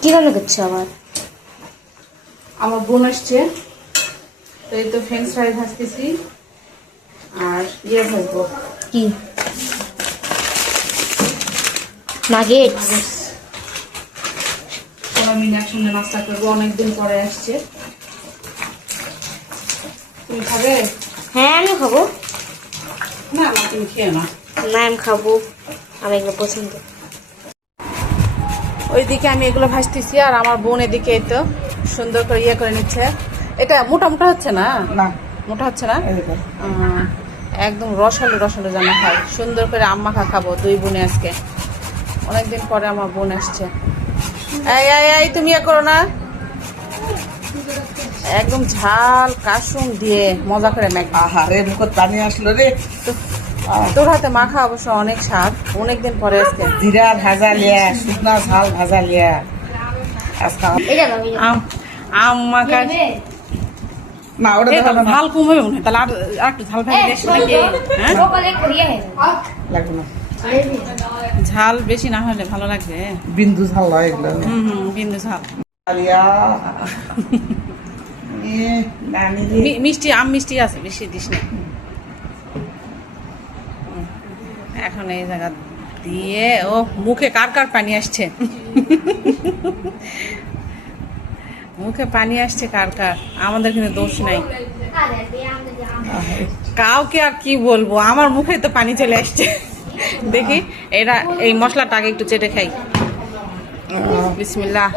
কি রান্না করছো আবার? আমার বোন আসছে, তো এই তো ফ্রেঞ্চ ফ্রাই ভাজতেছি আর ভাজবো কি নাগেটস? সবাই মিলে একসঙ্গে নাস্তা করবো, অনেকদিন পরে আসছে। তুমি খাবে? হ্যাঁ আমি খাবো। না না, তুমি খেয়ে না। না আমি খাবো, আমার এগুলো পছন্দ। ওইদিকে আমি এগুলো ভাজতেছি আর আমার বোন এদিকে এই তো সুন্দর করে করে নিচ্ছে। এটা মোটা মোটা হচ্ছে না? না মোটা হচ্ছে না, একদম রসালো রসালো যেন হয়। সুন্দর করে আম্মা খাবো দুই বোনে আজকে, অনেকদিন পরে আমার বোন আসছে। এই এই এই তুমি করো না, একদম ঝাল কাসুম দিয়ে মজা করে মাখা। আহারে মুখত পানি আসলো রে। তোর হাতে মাখা অবশ্য অনেক স্বাদ, অনেকদিন পরে আজকে। জিরা ভাজা লিয়া, শুকনা ঝাল ভাজা লিয়া আজকে আম মাখা না ওটা এই তো দেখাবো না, ঝাল কম হবে মনে হয়, তাহলে আর একটু ঝাল খাবি বেশি নাকি? হ্যাঁ লাগবে না, ঝাল বেশি না হলে ভালো লাগবে। বিন্দু ঝাল হয় এগুলো। বিন্দু ঝাল। লিয়া নানি রে। মিষ্টি আম মিষ্টি আছে, বেশি দিস না। এখন এই জায়গা দিয়ে ও মুখে কার কার পানি আসছে, মুখে পানি আসছে কার কার, আমাদের কিন্তু দোষ নাই। কাউকে আর কি বলবো, আমার মুখে তো পানি চলে আসছে। দেখি এরা এই মশলাটা আগে একটু চেটে খাই। বিসমিল্লাহ।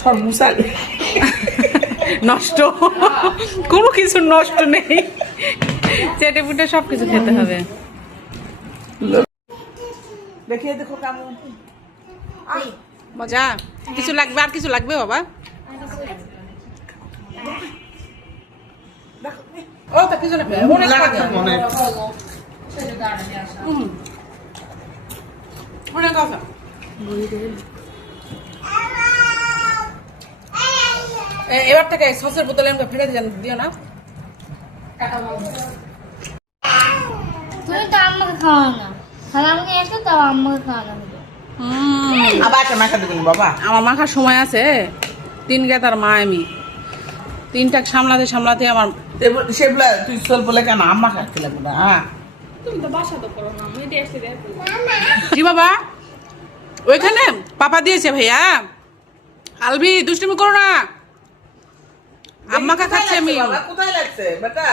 সব মুসাল নষ্ট, কোনো কিছু নষ্ট নেই, চেটে পুটে সব কিছু খেতে হবে। দেখিয়ে দেখো কেমন মজা। কিছু লাগবে, আর কিছু লাগবে বাবা? ও তা কিছু লাগবে, অনেক লাগে। মনে অনেক আছে। এবার থেকে সসের বোতলে আমাকে ফেলে দিও না। তুমি তো আমাকে খাওয়াও না, খালা আমাকে এসে তাও আমাকে খাওয়ানো হবে। আবার একটা মাখা দেবেন বাবা। আমার মাখার সময় আছে, তিন গেতার মা আমি, তিনটাক সামলাতে সামলাতে আমার। সেগুলা তুই চল বলে কেন আম্মা খাচ্ছি লাগবে না। জি বাবা, ওইখানে পাপা দিয়েছে ভাইয়া। আলবি দুষ্টুমি করো না, আম্মা খাচ্ছে আমি। কোথায় লাগছে বেটা?